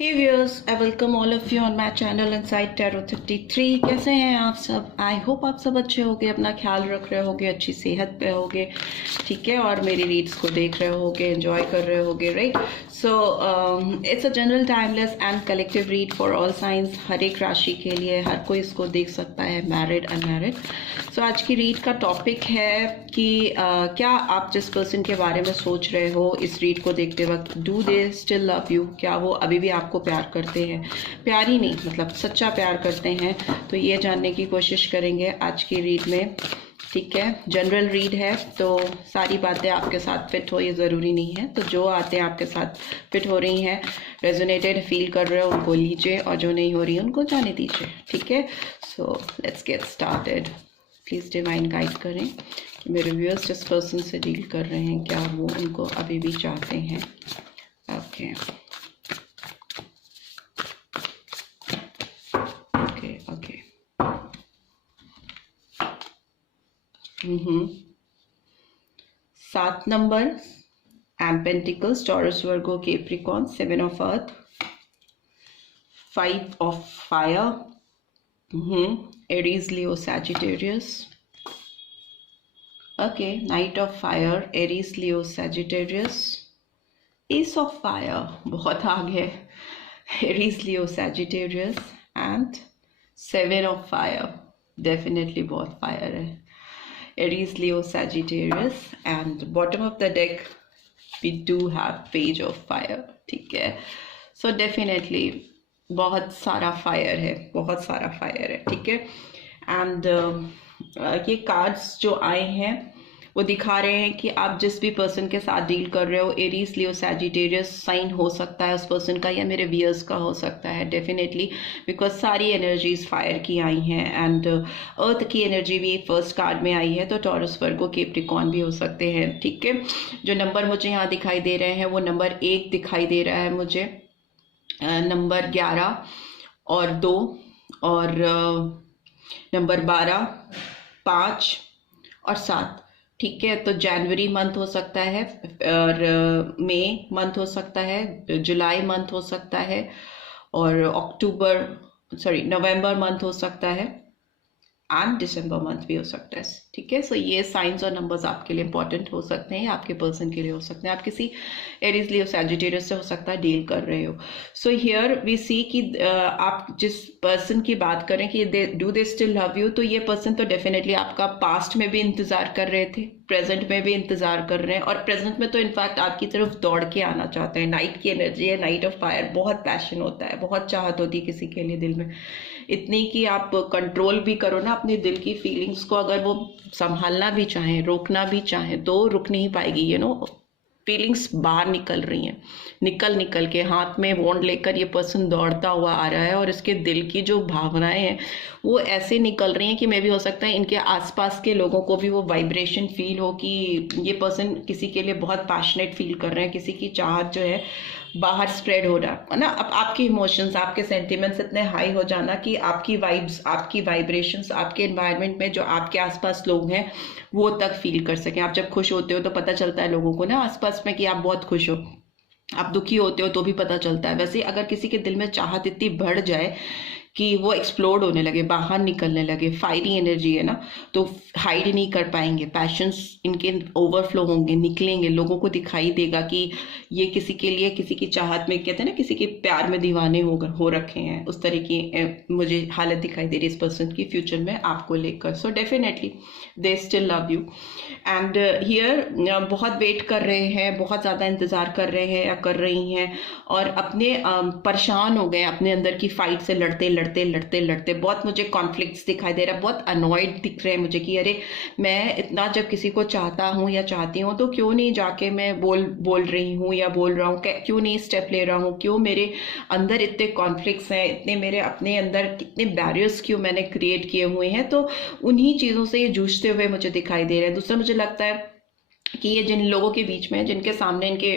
Hey viewers, I welcome all of you on my channel Inside Tarot 33। कैसे हैं आप सब? आई होप आप सब अच्छे होगे, अपना ख्याल रख रहे होगे, अच्छी सेहत पे होगे, ठीक है, और मेरी रीड्स को देख रहे होगे, एंजॉय कर रहे होगे, right. So it's a general timeless and collective read for all signs. हर एक राशि के लिए हर कोई इसको देख सकता है, मैरिड अनमैरिड। सो आज की रीड का टॉपिक है कि क्या आप जिस पर्सन के बारे में सोच रहे हो इस रीड को देखते वक्त, do they still love you? क्या वो अभी भी आपको प्यार करते हैं? प्यार ही नहीं, मतलब सच्चा प्यार करते हैं। तो ये जानने की कोशिश करेंगे आज की रीड में, ठीक है। जनरल रीड है तो सारी बातें आपके साथ फिट हो ये ज़रूरी नहीं है। तो जो आते हैं आपके साथ फिट हो रही हैं, रेजोनेटेड फील कर रहे हो, उनको लीजिए, और जो नहीं हो रही है उनको जाने दीजिए, ठीक है। So let's get started. Please divine guide करें कि मेरे व्यूअर्स जिस पर्सन से डील कर रहे हैं, क्या वो उनको अभी भी चाहते हैं? Okay okay okay. 7 नंबर, एम pentacles, Taurus, Virgo, Capricorn, 7 of earth, 5 of fire, Aries, Leo, Sagittarius. Okay, knight of fire, Aries, Leo, Sagittarius, ace of fire, बहुत आगे, Aries, Leo, Sagittarius, and 7 of fire, definitely बहुत fire है। Aries, Leo, Sagittarius, and bottom of the deck we do have page of fire, ठीक है। So definitely बहुत सारा fire है, बहुत सारा फायर है, ठीक है। एंड ये कार्ड्स जो आए हैं वो दिखा रहे हैं कि आप जिस भी पर्सन के साथ डील कर रहे हो, एरीज, लियो, सैजिटेरियस साइन हो सकता है उस पर्सन का, या मेरे व्यूअर्स का हो सकता है, डेफिनेटली, बिकॉज सारी एनर्जीज फायर की आई हैं। एंड अर्थ की एनर्जी भी फर्स्ट कार्ड में आई है, तो टॉरस, वर्गो, कैप्रिकॉर्न भी हो सकते हैं, ठीक है। जो नंबर मुझे यहाँ दिखाई दे रहे हैं वो नंबर 1 दिखाई दे रहा है मुझे, नंबर 11 और 2, और नंबर 12, 5 और 7, ठीक है। तो जनवरी मंथ हो सकता है, और मई मंथ हो सकता है, जुलाई मंथ हो सकता है, और नवंबर मंथ हो सकता है, एंड दिसंबर मंथ भी हो सकता है, ठीक है। सो ये साइंस और नंबर्स आपके लिए इंपॉर्टेंट हो सकते हैं, आपके पर्सन के लिए हो सकते हैं, आप किसी एरीज, लियो, सैजिटेरियस से हो सकता है डील कर रहे हो। सो हियर वी सी कि आप जिस पर्सन की बात करें कि do they still love you, तो ये पर्सन तो डेफिनेटली आपका पास्ट में भी इंतजार कर रहे थे, प्रेजेंट में भी इंतजार कर रहे हैं, और प्रेजेंट में तो इनफैक्ट आपकी तरफ दौड़ के आना चाहते हैं। नाइट की एनर्जी है, नाइट ऑफ फायर, बहुत पैशन होता है, बहुत चाहत होती है किसी के लिए दिल में, इतनी कि आप कंट्रोल भी करो ना अपने दिल की फीलिंग्स को। अगर वो संभालना भी चाहें, रोकना भी चाहें, तो रुक नहीं पाएगी, फीलिंग्स बाहर निकल रही हैं, निकल के हाथ में वॉन्ड लेकर ये पर्सन दौड़ता हुआ आ रहा है, और इसके दिल की जो भावनाएं हैं वो ऐसे निकल रही हैं कि मे भी हो सकता है इनके आसपास के लोगों को भी वो वाइब्रेशन फील हो कि ये पर्सन किसी के लिए बहुत पैशनेट फील कर रहे हैं, किसी की चाहत जो है बाहर स्प्रेड हो रहा है ना। अब आपके इमोशंस, आपके सेंटिमेंट्स इतने हाई हो जाना कि आपकी वाइब्स, आपकी वाइब्रेशंस, आपके एनवायरनमेंट में जो आपके आसपास लोग हैं वो तक फील कर सकें। आप जब खुश होते हो तो पता चलता है लोगों को ना आसपास में कि आप बहुत खुश हो, आप दुखी होते हो तो भी पता चलता है। वैसे अगर किसी के दिल में चाहत इतनी बढ़ जाए कि वो एक्सप्लोड होने लगे, बाहर निकलने लगे, फायरी एनर्जी है ना, तो हाइड नहीं कर पाएंगे, पैशंस इनके ओवरफ्लो होंगे, निकलेंगे, लोगों को दिखाई देगा कि ये किसी के लिए, किसी की चाहत में, कहते हैं ना, किसी के प्यार में दीवाने हो रखे हैं, उस तरह की मुझे हालत दिखाई दे रही है इस पर्सन की फ्यूचर में आपको लेकर। So definitely they still love you, and here बहुत वेट कर रहे हैं, बहुत ज़्यादा इंतज़ार कर रहे हैं या कर रही हैं, और अपने परेशान हो गए अपने अंदर की फाइट से, लड़ते बहुत मुझे कॉन्फ्लिक्ट्स दिखाई दे रहा है, बहुत अनॉयड दिख रहे हैं मुझे कि अरे मैं इतना जब किसी को चाहता हूँ या चाहती हूँ तो क्यों नहीं जाके मैं बोल रही हूँ या बोल रहा हूँ, क्यों नहीं स्टेप ले रहा हूँ, क्यों मेरे अंदर इतने कॉन्फ्लिक्ट्स हैं, इतने मेरे अपने अंदर कितने बैरियर्स क्यों मैंने क्रिएट किए हुए हैं। तो उन्हीं चीज़ों से ये जूझते हुए मुझे दिखाई दे रहे हैं। दूसरा मुझे लगता है कि ये जिन लोगों के बीच में, जिनके सामने इनके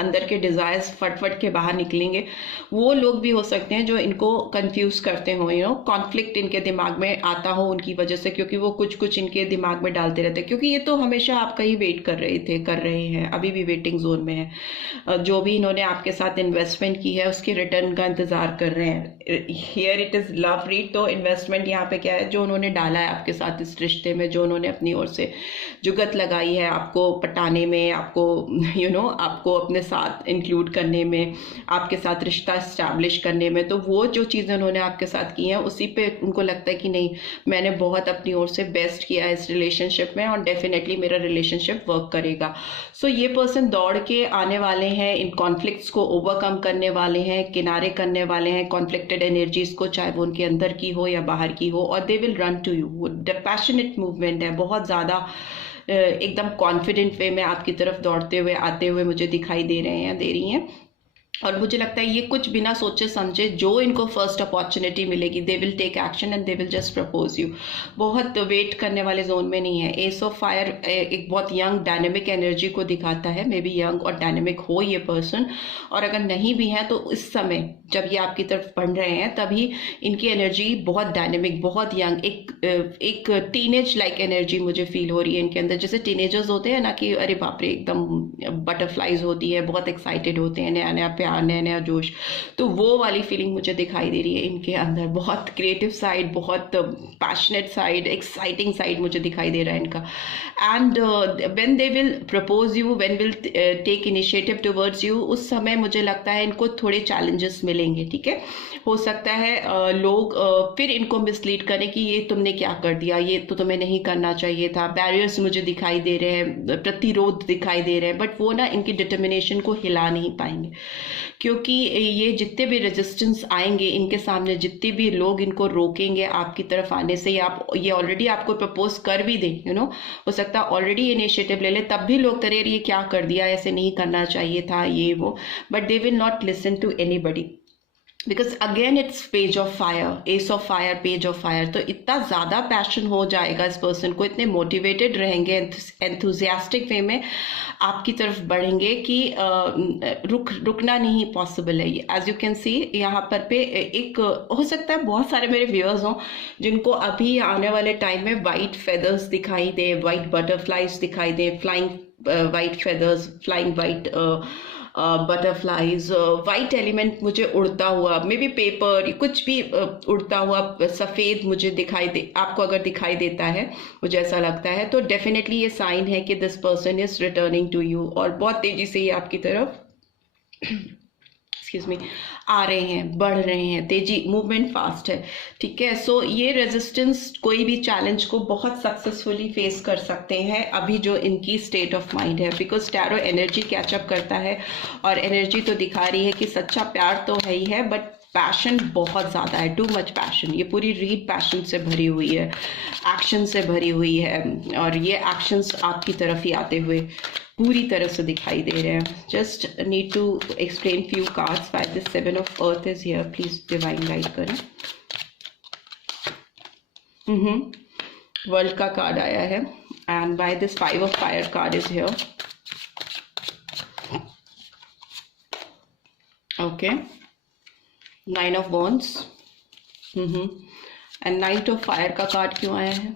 अंदर के डिजायर्स फट के बाहर निकलेंगे, वो लोग भी हो सकते हैं जो इनको कंफ्यूज करते हो, कॉन्फ्लिक्ट इनके दिमाग में आता हो उनकी वजह से, क्योंकि वो कुछ इनके दिमाग में डालते रहते हैं, क्योंकि ये तो हमेशा आपका ही वेट कर रहे हैं, अभी भी वेटिंग जोन में है। जो भी इन्होंने आपके साथ इन्वेस्टमेंट की है उसके रिटर्न का इंतजार कर रहे हैं। Here it is love read, तो इन्वेस्टमेंट यहाँ पे क्या है, जो उन्होंने डाला है आपके साथ इस रिश्ते में, जो उन्होंने अपनी ओर से जुगत लगाई है आपको पटाने में, आपको आपको अपने साथ इंक्लूड करने में, आपके साथ रिश्ता इस्टेब्लिश करने में, तो वो जो चीज़ें उन्होंने आपके साथ की हैं उसी पे उनको लगता है कि नहीं, मैंने बहुत अपनी ओर से बेस्ट किया है इस रिलेशनशिप में और डेफिनेटली मेरा रिलेशनशिप वर्क करेगा। सो ये पर्सन दौड़ के आने वाले हैं, इन कॉन्फ्लिक्ट्स को ओवरकम करने वाले हैं, किनारे करने वाले हैं कॉन्फ्लिक्टेड एनर्जीज को, चाहे वो उनके अंदर की हो या बाहर की हो, और they will run to you. वो पैशनेट मूवमेंट है, बहुत ज़्यादा एकदम कॉन्फिडेंट वे में आपकी तरफ दौड़ते हुए आते हुए मुझे दिखाई दे रही हैं। और मुझे लगता है ये कुछ बिना सोचे समझे, जो इनको फर्स्ट अपॉर्चुनिटी मिलेगी they will take action and they will just propose you. बहुत वेट करने वाले जोन में नहीं है। एस ऑफ फायर एक बहुत यंग डायनेमिक एनर्जी को दिखाता है, मे बी यंग और डायनेमिक हो ये पर्सन, और अगर नहीं भी है तो इस समय जब ये आपकी तरफ बढ़ रहे हैं तभी इनकी एनर्जी बहुत डायनेमिक, बहुत यंग, एक टीनेज लाइक एनर्जी मुझे फील हो रही है इनके अंदर। जैसे टीनेजर्स होते हैं ना कि अरे बाप रे एकदम बटरफ्लाइज होती है, बहुत एक्साइटेड होते हैं, नया नया प्यार, नया नया जोश, तो वो वाली फीलिंग मुझे दिखाई दे रही है इनके अंदर। बहुत क्रिएटिव साइड, बहुत पैशनेट साइड, एक्साइटिंग साइड मुझे दिखाई दे रहा है इनका। And when they will propose you, when will take initiative towards you, उस समय मुझे लगता है इनको थोड़े चैलेंजेस मिलेंगे, ठीक है। हो सकता है लोग फिर इनको मिसलीड करें कि ये तुमने क्या कर दिया, ये तो तुम्हें नहीं करना चाहिए था। बैरियर्स मुझे दिखाई दे रहे हैं, प्रतिरोध दिखाई दे रहे हैं, बट वो ना इनकी डिटर्मिनेशन को हिला नहीं पाएंगे, क्योंकि ये जितने भी रेजिस्टेंस आएंगे इनके सामने, जितने भी लोग इनको रोकेंगे आपकी तरफ आने से, या ये ऑलरेडी आपको प्रपोज कर भी दें, हो सकता है ऑलरेडी इनिशिएटिव ले ले, तब भी लोग करें ये क्या कर दिया, ऐसे नहीं करना चाहिए था, ये वो, but they will not listen to anybody, because again it's page of fire, ace of fire, page of fire. तो इतना ज़्यादा पैशन हो जाएगा इस पर्सन को, इतने मोटिवेटेड रहेंगे, एंथुजियास्टिक वे में आपकी तरफ बढ़ेंगे कि रुकना नहीं पॉसिबल है। एज यू कैन सी यहाँ पर पे एक हो सकता है बहुत सारे मेरे व्यूअर्स हों जिनको अभी आने वाले टाइम में वाइट फेदर्स दिखाई दे, वाइट बटरफ्लाइज दिखाई दे, flying white feathers, flying white butterflies, white element मुझे उड़ता हुआ, मे बी पेपर, कुछ भी उड़ता हुआ सफ़ेद मुझे दिखाई दे, आपको अगर दिखाई देता है, मुझे ऐसा लगता है, तो डेफिनेटली ये साइन है कि this person is returning to you, और बहुत तेजी से ये आपकी तरफ एक्सक्यूज मी आ रहे हैं, बढ़ रहे हैं, तेजी, मूवमेंट फास्ट है, ठीक है। सो ये रेजिस्टेंस, कोई भी चैलेंज को बहुत सक्सेसफुली फेस कर सकते हैं अभी जो इनकी स्टेट ऑफ माइंड है, बिकॉज टैरो एनर्जी कैचअप करता है, और एनर्जी तो दिखा रही है कि सच्चा प्यार तो है ही है, बट पैशन बहुत ज़्यादा है, टू मच पैशन। ये पूरी रीड पैशन से भरी हुई है, एक्शन से भरी हुई है, और ये एक्शंस आपकी तरफ ही आते हुए पूरी तरह से दिखाई दे रहे हैं। Just need to explain few cards why this seven of earth is here, please divine guide करें। वर्ल्ड का कार्ड आया है, and why this five of fire card is here. Okay, nine of wands, and knight of fire का card क्यों आया है?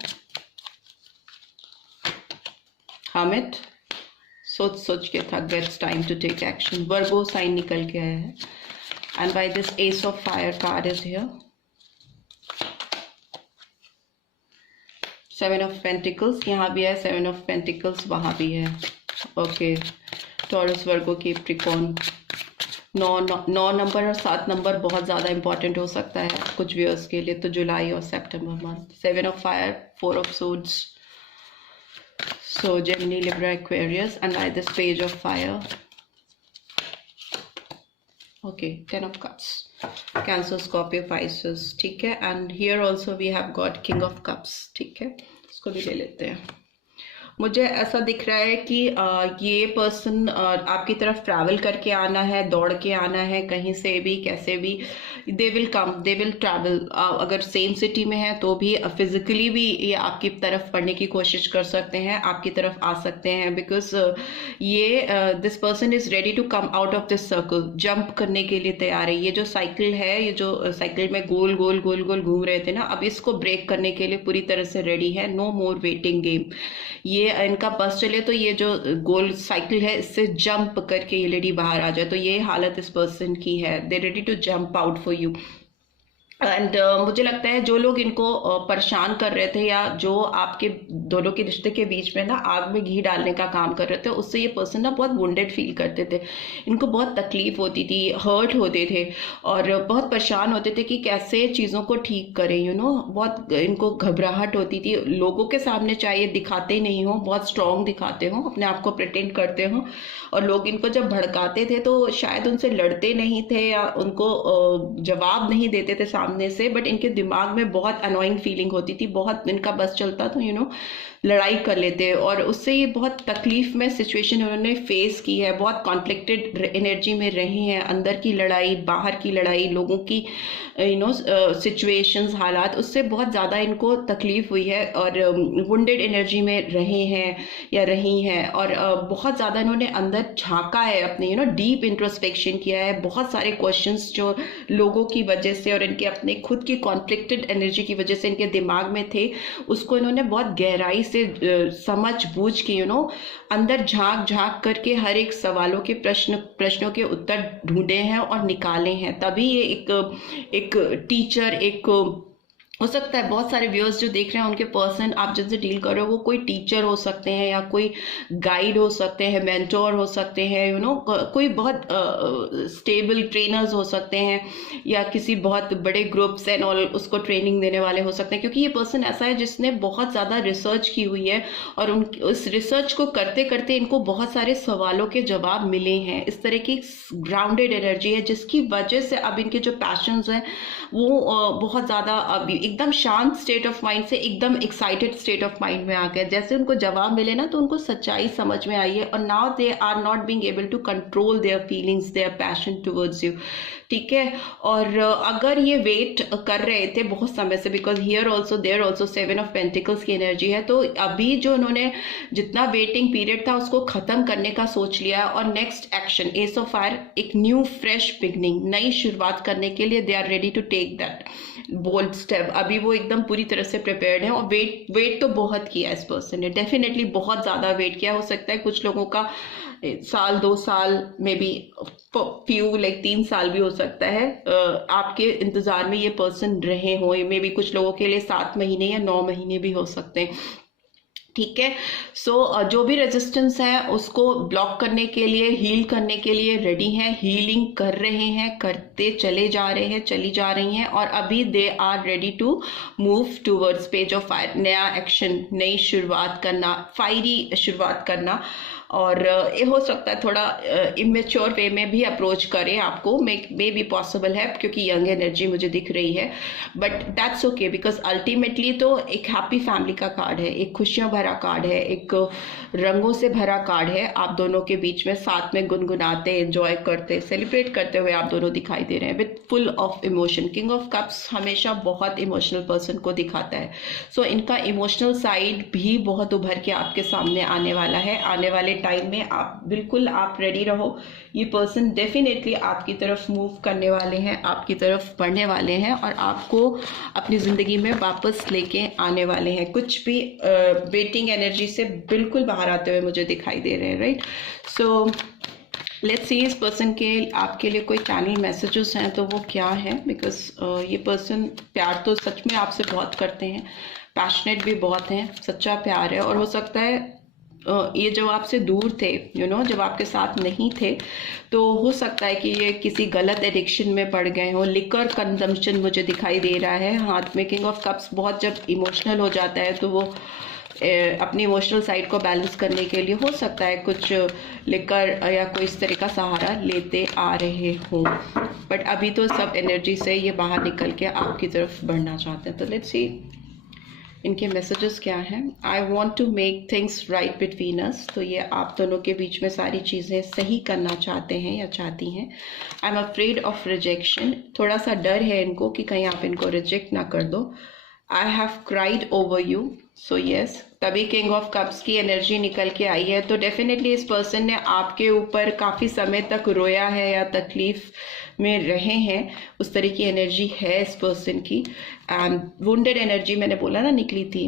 Hermit, सोच के थक गए, it's time to take action. Virgo sign निकल के आया है, and by this ace of fire card is here. Seven of pentacles यहाँ भी है, सेवन ऑफ पेंटिकल्स वहाँ भी है। Okay, taurus, Virgo, Capricorn, 9 number और 7 नंबर बहुत ज़्यादा इंपॉर्टेंट हो सकता है कुछ व्यूअर्स के लिए, तो जुलाई और सितंबर month. 7 of fire, 4 of swords, so Gemini, Libra, Aquarius, and by this page of fire. Okay, 10 of cups, Cancer, Scorpio, Pisces, ठीक है। and here also we have got King of Cups, ठीक है, इसको भी ले लेते हैं। मुझे ऐसा दिख रहा है कि ये पर्सन आपकी तरफ ट्रैवल करके आना है, दौड़ के आना है, कहीं से भी कैसे भी they will come, they will travel. अगर सेम सिटी में है तो भी फिजिकली भी ये आपकी तरफ पढ़ने की कोशिश कर सकते हैं, आपकी तरफ आ सकते हैं, बिकॉज ये this person is ready to come out of this circle, jump करने के लिए तैयार है। ये जो साइकिल है, ये जो साइकिल में गोल गोल गोल गोल घूम रहे थे ना, अब इसको ब्रेक करने के लिए पूरी तरह से रेडी है। नो मोर वेटिंग गेम। ये इनका बस चले तो ये जो गोल साइकिल है इससे जंप करके ये लेडी बाहर आ जाए, तो ये हालत इस पर्सन की है। They ready to jump out for you. And मुझे लगता है जो लोग इनको परेशान कर रहे थे, या जो आपके दोनों के रिश्ते के बीच में ना आग में घी डालने का काम कर रहे थे, उससे ये पर्सन ना बहुत वुंडेड फील करते थे। इनको बहुत तकलीफ होती थी, हर्ट होते थे और बहुत परेशान होते थे कि कैसे चीज़ों को ठीक करें। बहुत इनको घबराहट होती थी। लोगों के सामने चाहे दिखाते नहीं हो, बहुत स्ट्रांग दिखाते हो, अपने आप को प्रिटेंड करते हो, और लोग इनको जब भड़काते थे तो शायद उनसे लड़ते नहीं थे या उनको जवाब नहीं देते थे सामने से, बट इनके दिमाग में बहुत अनोइंग फीलिंग होती थी। बहुत इनका बस चलता तो लड़ाई कर लेते, और उससे ये बहुत तकलीफ में सिचुएशन उन्होंने फेस की है। बहुत कॉन्फ्लिक्टेड एनर्जी में रहे हैं, अंदर की लड़ाई, बाहर की लड़ाई, लोगों की सिचुएशंस, हालात, उससे बहुत ज़्यादा इनको तकलीफ हुई है और वुंडेड एनर्जी में रहे हैं या रही हैं। और बहुत ज़्यादा इन्होंने अंदर झांका है, अपने डीप इंट्रोस्पेक्शन किया है। बहुत सारे क्वेश्चंस जो लोगों की वजह से और इनके अपने खुद की कॉन्फ्लिक्टेड एनर्जी की वजह से इनके दिमाग में थे, उसको इन्होंने बहुत गहराई से समझ बूझ के अंदर झांक करके हर एक सवालों के प्रश्नों के उत्तर ढूंढे हैं और निकाले हैं। तभी ये एक टीचर, हो सकता है बहुत सारे व्यूअर्स जो देख रहे हैं उनके पर्सन आप जिनसे डील कर रहे हो वो कोई टीचर हो सकते हैं, या कोई गाइड हो सकते हैं, मेंटोर हो सकते हैं, कोई बहुत स्टेबल ट्रेनर्स हो सकते हैं, या किसी बहुत बड़े ग्रुप्स एंड ऑल उसको ट्रेनिंग देने वाले हो सकते हैं। क्योंकि ये पर्सन ऐसा है जिसने बहुत ज़्यादा रिसर्च की हुई है और उस रिसर्च को करते करते इनको बहुत सारे सवालों के जवाब मिले हैं। इस तरह की ग्राउंडेड एनर्जी है जिसकी वजह से अब इनके जो पैशंस हैं वो बहुत ज़्यादा अभी एकदम शांत स्टेट ऑफ माइंड से एकदम एक्साइटेड स्टेट ऑफ माइंड में आ गए। जैसे उनको जवाब मिले ना तो उनको सच्चाई समझ में आई है, और now they are not being able to control their feelings, their passion towards you. ठीक है, और अगर ये वेट कर रहे थे बहुत समय से, because here also there also 7 of pentacles की एनर्जी है, तो अभी जो उन्होंने जितना वेटिंग पीरियड था उसको खत्म करने का सोच लिया, और next action ace of fire, एक न्यू फ्रेश बिगनिंग, नई शुरुआत करने के लिए they are ready to take that bold step. अभी वो एकदम पूरी तरह से प्रिपेयर्ड है, और वेट तो बहुत किया इस पर्सन ने, डेफिनेटली बहुत ज़्यादा वेट किया। हो सकता है कुछ लोगों का साल 2 साल में भी, फ्यू लाइक 3 साल भी हो सकता है आपके इंतजार में ये पर्सन रहे हो। मे भी कुछ लोगों के लिए 7 महीने या 9 महीने भी हो सकते हैं। ठीक है, सो जो भी रेजिस्टेंस है उसको ब्लॉक करने के लिए, हील करने के लिए रेडी हैं, हीलिंग कर रहे हैं, करते चले जा रहे हैं, चली जा रही हैं, और अभी they are ready to move towards page of fire, नया एक्शन, नई शुरुआत करना, फायरी शुरुआत करना। और ये हो सकता है थोड़ा इमेच्योर वे में भी अप्रोच करें आपको, मे बी पॉसिबल है क्योंकि यंग एनर्जी मुझे दिख रही है, but that's okay, because ultimately तो एक हैप्पी फैमिली का कार्ड है, एक खुशियां भरा कार्ड है, एक रंगों से भरा कार्ड है। आप दोनों के बीच में साथ में गुनगुनाते, एंजॉय करते, सेलिब्रेट करते हुए आप दोनों दिखाई दे रहे हैं with full of emotion. King of cups हमेशा बहुत इमोशनल पर्सन को दिखाता है, सो इनका इमोशनल साइड भी बहुत उभर के आपके सामने आने वाला है। आने वाले टाइम में आप बिल्कुल आप रेडी रहो, ये पर्सन डेफिनेटली आपकी तरफ मूव करने वाले हैं, आपकी तरफ बढ़ने वाले हैं, और आपको अपनी ज़िंदगी में वापस लेके आने वाले हैं। कुछ भी वेटिंग एनर्जी से बिल्कुल बाहर आते हुए मुझे दिखाई दे रहे हैं, राइट। सो लेट्स सी इस पर्सन के आपके लिए कोई चैनल मैसेजेस हैं तो वो क्या है, बिकॉज ये पर्सन प्यार तो सच में आपसे बहुत करते हैं, पैशनेट भी बहुत हैं, सच्चा प्यार है। और हो सकता है ये जब आपसे दूर थे, जब आपके साथ नहीं थे, तो हो सकता है कि ये किसी गलत एडिक्शन में पड़ गए हो। लिकर कंजम्पशन मुझे दिखाई दे रहा है हाथ में। किंग ऑफ कप्स बहुत जब इमोशनल हो जाता है तो वो अपनी इमोशनल साइड को बैलेंस करने के लिए हो सकता है कुछ लिकर या कोई इस तरह का सहारा लेते आ रहे हों, बट अभी तो सब एनर्जी से ये बाहर निकल के आपकी तरफ बढ़ना चाहते हैं। तो लेट्स सी इनके मैसेजेस क्या हैं? I want to make things right between us, तो ये आप दोनों के बीच में सारी चीज़ें सही करना चाहते हैं या चाहती हैं। I am afraid of rejection, थोड़ा सा डर है इनको कि कहीं आप इनको रिजेक्ट ना कर दो। I have cried over you, so yes, तभी किंग ऑफ कप्स की एनर्जी निकल के आई है। तो डेफिनेटली इस पर्सन ने आपके ऊपर काफ़ी समय तक रोया है या तकलीफ में रहे हैं, उस तरह की एनर्जी है इस पर्सन की। एंड वुंडेड एनर्जी मैंने बोला ना निकली थी।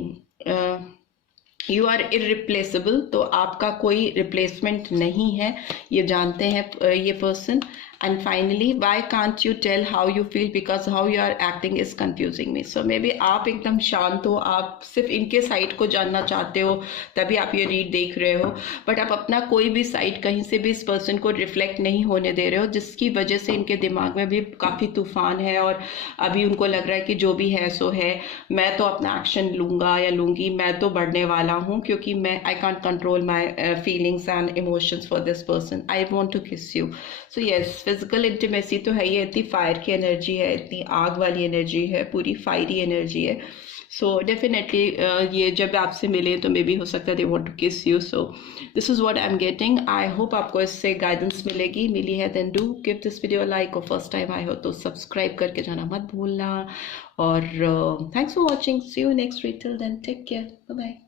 यू आर इररिप्लेसेबल, तो आपका कोई रिप्लेसमेंट नहीं है, ये जानते हैं ये person. And finally, why can't you tell how you feel, because how you are acting is confusing me. So maybe आप एकदम शांत हो, आप सिर्फ इनके साइड को जानना चाहते हो, तभी आप ये रीड देख रहे हो, बट आप अपना कोई भी साइड कहीं से भी इस पर्सन को रिफ्लेक्ट नहीं होने दे रहे हो, जिसकी वजह से इनके दिमाग में भी काफ़ी तूफान है। और अभी उनको लग रहा है कि जो भी है सो है, मैं तो अपना एक्शन लूँगा या लूँगी, मैं तो बढ़ने वाला हूँ, क्योंकि मैं I can't control my feelings and emotions for this person, I want to kiss you. So yes, physical intimacy तो है, ये इतनी फायर की एनर्जी है, इतनी आग वाली एनर्जी है, पूरी फायरी एनर्जी है। सो डेफिनेटली ये जब आपसे मिले तो मे बी हो सकता है they want to kiss you. So this is what I am getting. I hope आपको इससे गाइडेंस मिलेगी, मिली है then do give this video like, और फर्स्ट टाइम आए हो तो सब्सक्राइब करके जाना मत भूलना। और thanks for watching, see you next week, till then take care, bye bye.